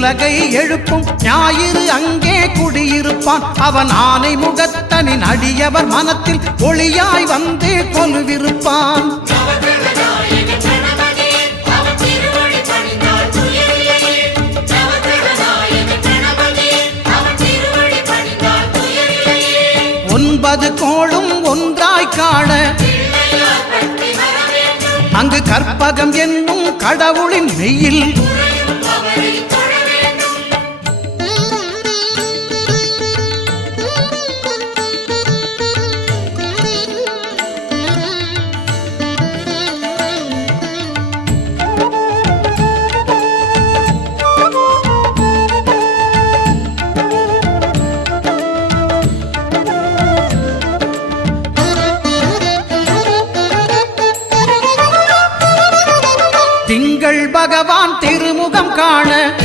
உலகை எழுப்பும் ஞாயிறு அங்கே குடியிருப்பான். அவன் ஆனை முகத்தனின் அடியவர் மனத்தில் ஒளியாய் வந்து கொலுவிருப்பான். ஒன்பது கோளும் ஒன்றாய் காண அங்கு கற்பகம் என்னும் கடவுளின் மெய்யில் திங்கள் பகவான் திருமுகம் காண